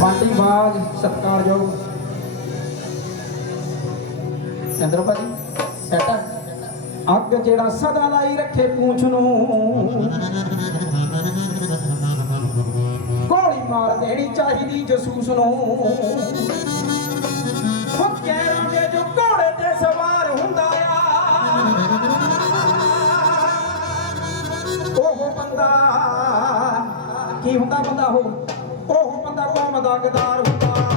ਬਾਟੀ ਬਾਗ ਸਤਕਾਰਯੋਗ ਚੰਦਰ ਭਾਜੀ ਸੈਟ ਅੱਗ ਜਿਹੜਾ ਸਦਾ ਲਾਈ ਰੱਖੇ ਪੂਛ ਨੂੰ। ਗੋਲੀ ਮਾਰ ਦੇਣੀ ਚਾਹੀਦੀ ਜਸੂਸ ਨੂੰ। ਉਹ ਕਹਿਰਾਂ ਦੇ ਜੋ ਘੋੜੇ ਤੇ ਸਵਾਰ ਹੁੰਦਾ ਆ। ਉਹ ਬੰਦਾ, ਕੀ ਹੁੰਦਾ ਬੰਦਾ ਉਹ? ਕੌਮ ਦਾ ਗਦਾਰ ਹੁੰਦਾ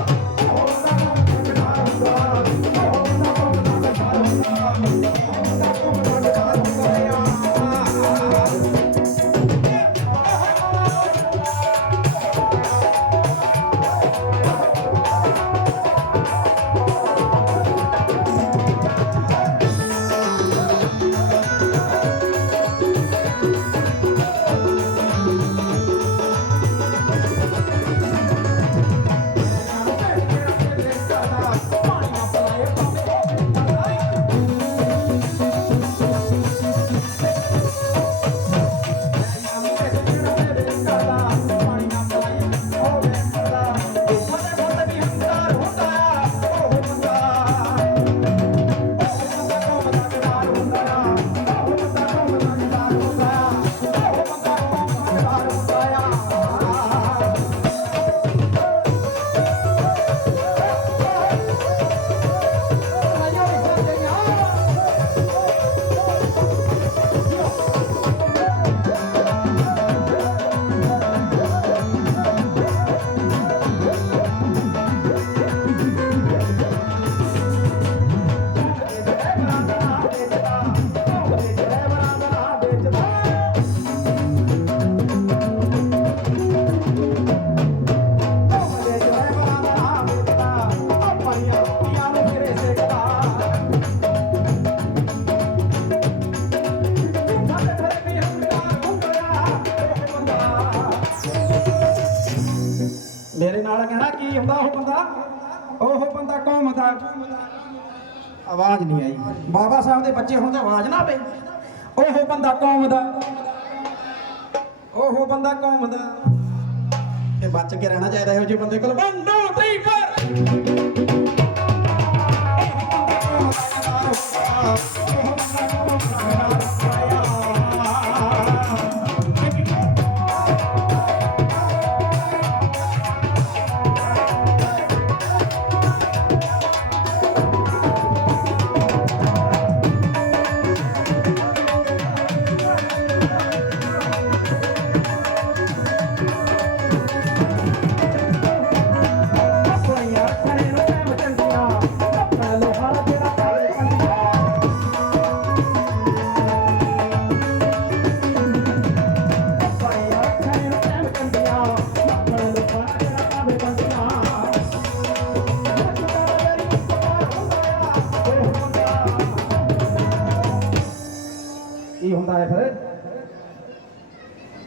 ਆਵਾਜ਼ ਨਹੀਂ ਆਈ। ਬਾਬਾ ਸਾਹਿਬ ਦੇ ਬੱਚੇ ਹੁਣ ਤੇ ਆਵਾਜ਼ ਨਾ ਪਈ। ਉਹ ਬੰਦਾ ਕੌਮ ਦਾ ਉਹ ਬੰਦਾ ਕੌਮ ਦਾ ਇਹ ਬਚ ਕੇ ਰਹਿਣਾ ਚਾਹੀਦਾ ਇਹੋ ਜਿਹੇ ਬੰਦੇ ਕੋਲ। 1 2 3 4 ਆਪਣੀਆਂ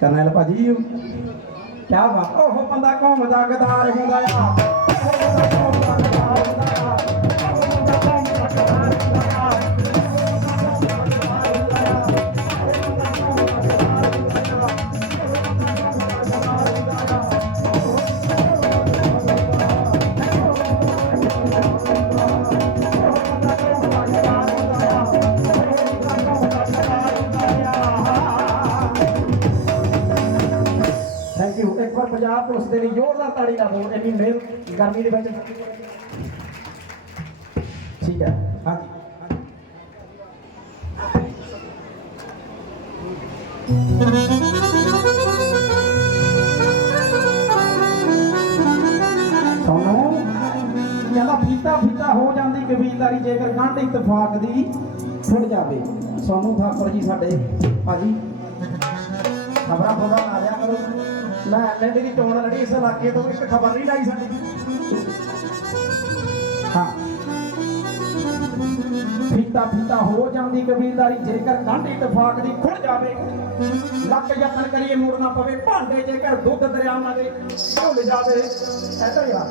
ਕਰਨੈਲ ਭਾਜੀ ਕਿਆ ਬਾਤ ਉਹ ਬੰਦਾ ਘੁੰਮਦਾ ਦਾ ਗਦਾਰ ਹੁੰਦਾ ਆ। ਇੱਕ ਵਾਰ ਪੰਜਾਬ ਪੁਲਿਸ ਦੇ ਲਈ ਜ਼ੋਰਦਾਰ ਤਾੜੀ ਨਾਲ ਬੋਲ ਇੰਨੀ ਮੇਲ ਗਰਮੀ ਦੇ ਵਿੱਚ। ਠੀਕ ਹੈ, ਹਾਂਜੀ। ਸੋਨੂੰ ਕਹਿੰਦਾ, ਫੀਤਾ ਫੀਤਾ ਹੋ ਜਾਂਦੀ ਕਬੀਲਦਾਰੀ, ਜੇਕਰ ਕੰਢ ਇਤਫਾਕ ਦੀ ਛੁੱਟ ਜਾਵੇ। ਸੋਨੂੰ ਥਾਪਰ ਜੀ ਸਾਡੇ, ਭਾਜੀ। ਖਬਰਾਂ ਖਬਰਾਂ ਆ ਲਿਆ ਕਰੋ। ਮੈਂ ਐਮਐਲਏ ਦੀ ਚੋਣ ਲੜੀ ਇਸ ਇਲਾਕੇ ਤੋਂ ਇੱਕ ਖਬਰ ਨਹੀਂ ਲਾਈ ਸਾਡੀ। ਹਾਂ। ਫੀਤਾ ਫੀਤਾ ਹੋ ਜਾਂਦੀ ਕਬੀਲਦਾਰੀ, ਜੇਕਰ ਗੰਢ ਇਤਫਾਕ ਦੀ ਖੁੱਲ ਜਾਵੇ, ਲੱਕ ਯਤਨ ਕਰੀਏ ਮੋੜਨਾ ਪਵੇ, ਭਾਂਡੇ ਜੇਕਰ ਦੁੱਧ ਦਰਿਆਵਾਂ ਦੇ ਭੁੱਲ ਜਾਵੇ। ਐਸਾ ਹੀ ਆ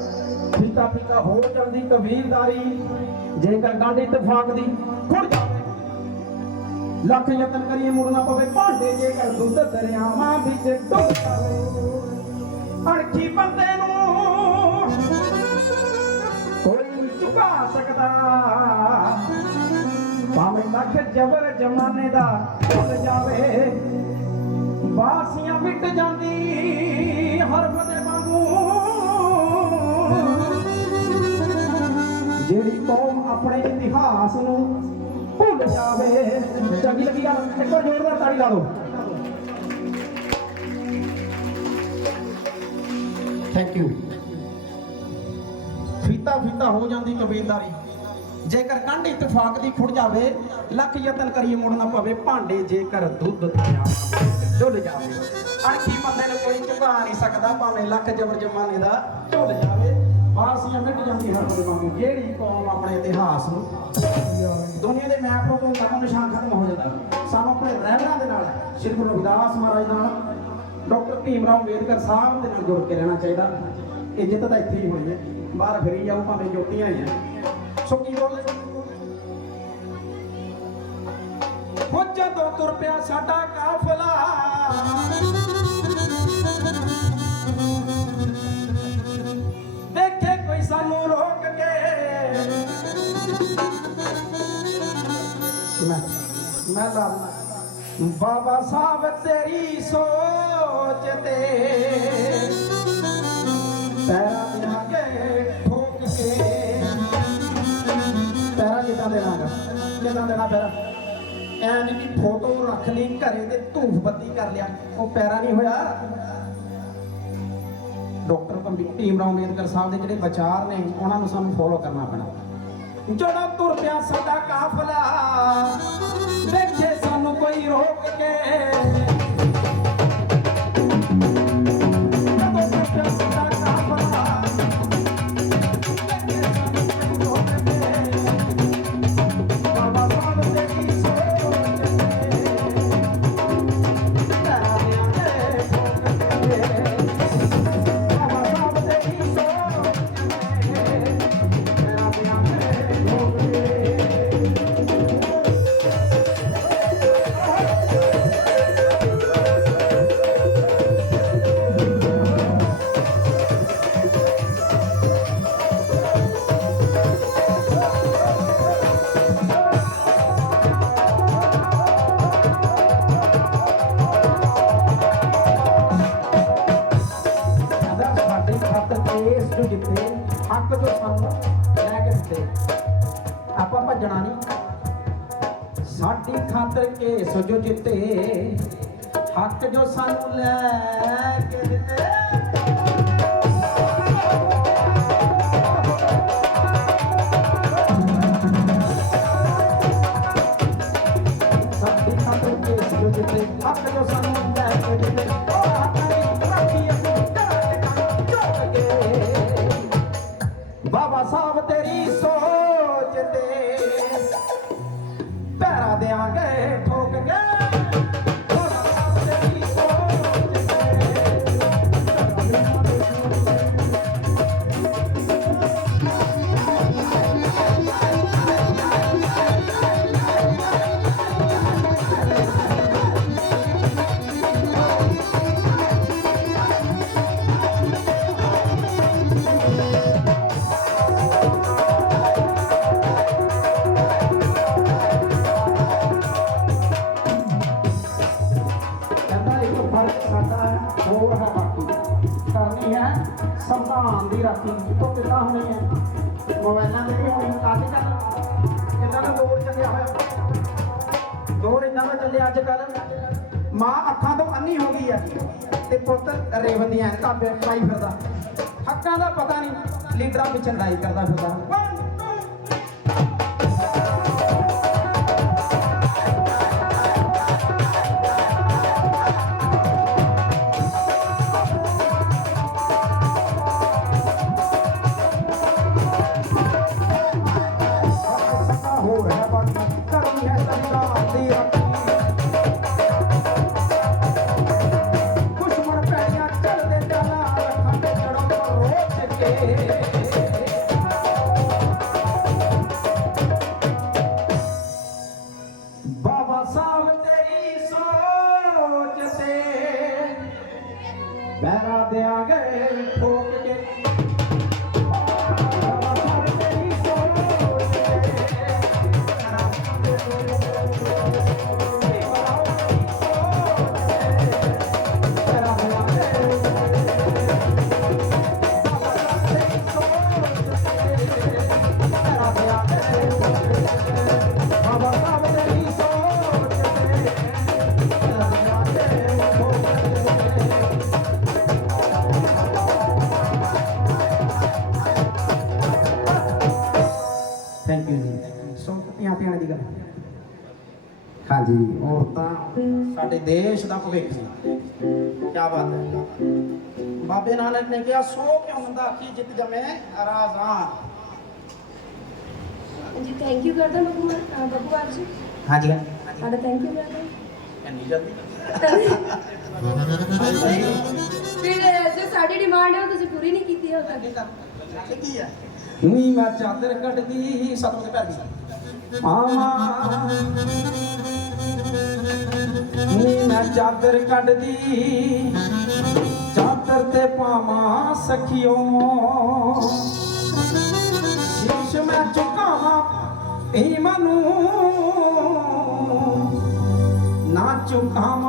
ਫੀਤਾ ਫੀਤਾ ਹੋ ਜਾਂਦੀ ਕਬੀਲਦਾਰੀ, ਜੇਕਰ ਗੰਢ ਇਤਫਾਕ ਦੀ ਖੁੱਲ ਜਾਵੇ। ਲੱਖ ਯਤਨ ਕਰੀਏ, ਮੁੜਨਾ ਪਵੇ ਭਾਂਡੇ ਜੇਕਰ ਦੁੱਧ ਦਰਿਆਵਾਂ ਵਿੱਚ ਡੁੱਬ ਜਾਵੇ। ਅਣਖੀ ਬੰਦੇ ਨੂੰ ਝੁਕਾ ਸਕਦਾ। ਭਾਵੇਂ ਲੱਖ ਜਬਰ ਜਮਾਨੇ ਦਾ ਭੁੱਲ ਜਾਵੇ, ਬਾਸੀਆਂ ਮਿਟ ਜਾਂਦੀ ਹਰਫ ਦੇ ਵਾਂਗੂ। ਜਿਹੜੀ ਕੌਮ ਆਪਣੇ ਇਤਿਹਾਸ ਨੂੰ ਭੁੱਲ ਜਾਵੇ। ਚੰਗੀ ਲੱਗੀ ਗੱਲ, ਇੱਕ ਵਾਰ ਜ਼ੋਰਦਾਰ ਤਾੜੀ ਲਾ ਦਿਓ। ਥੈਂਕ ਯੂ ਫੀਤਾ ਫੀਤਾ ਹੋ ਜਾਂਦੀ ਕਬੀਲਦਾਰੀ। ਜੇਕਰ ਕੰਢ ਇਤਫਾਕ ਦੀ ਖੁੜ ਜਾਵੇ ਲੱਖ ਯਤਨ ਕਰੀਏ ਮੁੜਨਾ ਪਵੇ ਭਾਂਡੇ ਜੇਕਰ ਦੁੱਧ ਦਰਿਆ ਡੁੱਲ ਜਾਵੇ। ਅਣਖੀ ਬੰਦੇ ਨੂੰ ਕੋਈ ਝੁਕਾ ਨਹੀਂ ਸਕਦਾ, ਭਾਵੇਂ ਲੱਖ ਜਬਰ ਜਮਾਨੇ ਦਾ ਢੁੱਲ ਜਾਵੇ। ਬਾਸੀਆਂ ਮਿਟ ਜਾਂਦੀ ਹਰ ਕੋਈ ਵਾਂਗੂ। ਜਿਹੜੀ ਕੌਮ ਆਪਣੇ ਇਤਿਹਾਸ ਨੂੰ ਦੁਨੀਆ ਦੇ ਮੈਪ ਤੋਂ ਤੱਕ ਨਿਸ਼ਾਨ ਖਤਮ ਹੋ ਜਾਂਦਾ। ਸਾਨੂੰ ਆਪਣੇ ਰਹਿਬਰਾਂ ਦੇ ਨਾਲ, ਸ਼੍ਰੀ ਗੁਰੂ ਰਵਿਦਾਸ ਮਹਾਰਾਜ ਨਾਲ, ਡਾਕਟਰ ਭੀਮ ਰਾਓ ਅੰਬੇਦਕਰ ਸਾਹਿਬ ਦੇ ਨਾਲ ਜੁੜ ਕੇ ਰਹਿਣਾ ਚਾਹੀਦਾ। ਇੱਜ਼ਤ ਤਾਂ ਇੱਥੇ ਹੀ ਹੋਣੀ ਹੈ। ਬਾਹਰ ਫਿਰੀ ਜਾਓ ਭਾਵੇਂ ਜੋਤੀਆਂ ਹੀ ਆ ਸੋ ਕੀ ਬੋਲਦੇ ਹੋ ਜਦੋਂ ਤੁਰ ਪਿਆ ਸਾਡਾ ਕਾਫਲਾ। ਮੈਂ ਲਾਉਣਾ ਬਾਬਾ ਸਾਹਿਬ, ਤੇਰੀ ਸੋਚ ਤੇ ਪੈਰਾਂ ਦੇ ਅੱਗੇ ਠੋਕ ਕੇ। ਪੈਰਾਂ ਕਿਦਾਂ ਦੇਣਾ ਗਾ ਕਿਦਾਂ ਦੇਣਾ ਪੈਰਾਂ? ਐ ਨਹੀਂ ਕਿ ਫੋਟੋ ਰੱਖ ਲਈ, ਘਰੇ ਤੇ ਧੂਫ ਬੱਤੀ ਕਰ ਲਿਆ। ਉਹ ਪੈਰਾਂ ਨਹੀਂ ਹੋਇਆ। ਡਾਕਟਰ ਭੰਬੀ, ਭੀਮ ਰਾਓ ਅੰਬੇਦਕਰ ਸਾਹਿਬ ਦੇ ਜਿਹੜੇ ਵਿਚਾਰ ਨੇ, ਉਹਨਾਂ ਨੂੰ ਸਾਨੂੰ ਫੋਲੋ ਕਰਨਾ ਪੈਣਾ। ਜਦੋਂ ਤੁਰ ਪਿਆ ਸਾਡਾ ਕਾਫਲਾ ਵੇਖੇ ਸਾਨੂੰ ਕੋਈ ਰੋਕ ਕੇ। ਜੋ ਜਿੱਤੇ ਹੱਕ ਜੋ ਸਾਨੂੰ ਲੈ ਕੇ ਦਿੱਤੇ। ਆਪਾਂ ਭੱਜਣਾ ਨਹੀਂ। ਸਾਡੀ ਖਾਤਰ ਕੇਸ ਜੋ ਜਿੱਤੇ, ਹੱਕ ਜੋ ਸਾਨੂੰ ਲੈ ਕੇ ਦਿੱਤੇ। ਸਾਡੀ ਖਾਤਰ ਕੇਸ ਜੋ ਜਿੱਤੇ, ਹੱਕ ਜੋ ਸਾਨੂੰ ਲੈ ਕੇ ਦਿੱਤੇ। ਉਹ ਹੱਕ ਹੋਰ ਹੈ ਬਾਕੀ। ਕਰਨੀ ਹੈ ਸੰਭਾਲ ਦੀ ਰਾਖੀ। ਤੋਂ ਕਿੱਦਾਂ ਹੋਣੀ ਹੈ? ਮੋਬਾਈਲਾਂ ਦੇ ਵੀ ਹੋਣੀ ਕਾਫੀ ਚੱਲ ਕਿੱਦਾਂ ਦਾ ਦੌਰ ਚੱਲਿਆ ਹੋਇਆ? ਦੌਰ ਇਦਾਂ ਦਾ ਚੱਲਿਆ ਅੱਜ ਕੱਲ ਮਾਂ ਅੱਖਾਂ ਤੋਂ ਅੰਨੀ ਹੋ ਗਈ ਹੈ ਤੇ ਪੁੱਤ ਰੇਵਨ ਦੀਆਂ ਪਾਈ ਫਿਰਦਾ। ਹੱਕਾਂ ਦਾ ਪਤਾ ਨਹੀਂ, ਲੀਡਰਾਂ ਪਿੱਛੇ ਲੜਾਈ ਕਰਦਾ ਫਿਰਦਾ। ਰੋਚ ਕੇ ਹਾਂਜੀ। ਔਰਤਾਂ ਸਾਡੇ ਦੇਸ਼ ਦਾ ਭਵਿੱਖ ਸੀ। ਕੀ ਬਾਤ ਹੈ ਬਾਬੇ ਨਾਨਕ ਨੇ ਕਿਹਾ ਸੋ ਕਿਉਂ ਹੁੰਦਾ ਕੀ ਜਿੱਤ ਜਮੇ ਰਾਜ਼ਾਂ ਜੀ ਥੈਂਕ ਯੂ ਕਰਦਾ ਬੱਬੂ ਮਾਰ ਅਹ ਬੱਬੂ ਆਪ ਜੀ। ਹਾਂਜੀ। ਸਾਡਾ ਥੈਂਕ ਯੂ ਕਰਦਾ। ਇੰਨੀ ਜਲਦੀ? ਫਿਰ ਜੋ ਸਾਡੀ ਡਿਮਾਂਡ ਹੈ ਉਹ ਤੁਸੀਂ ਪੂਰੀ ਨਹੀਂ ਕੀਤੀ ਹਾਲੇ ਤੱਕ ਕੀ ਹੈ। ਨੀ ਮੈਂ ਚਾਦਰ ਕੱਢਦੀ ਸਤਮ ਦੇ ਪੈਰ ਦੀ। ਆਵਾ ਨੀ ਮੈਂ ਚਾਦਰ ਕੱਢਦੀ, ਚਾਦਰ ਤੇ ਪਾਵਾਂ ਸਖਿਓ। ਸ਼ੀਸ਼ ਮੈਂ ਝੁਕਾਵਾਂ ਭੀਮ ਨੂੰ, ਨਾ ਝੁਕਾਵਾਂ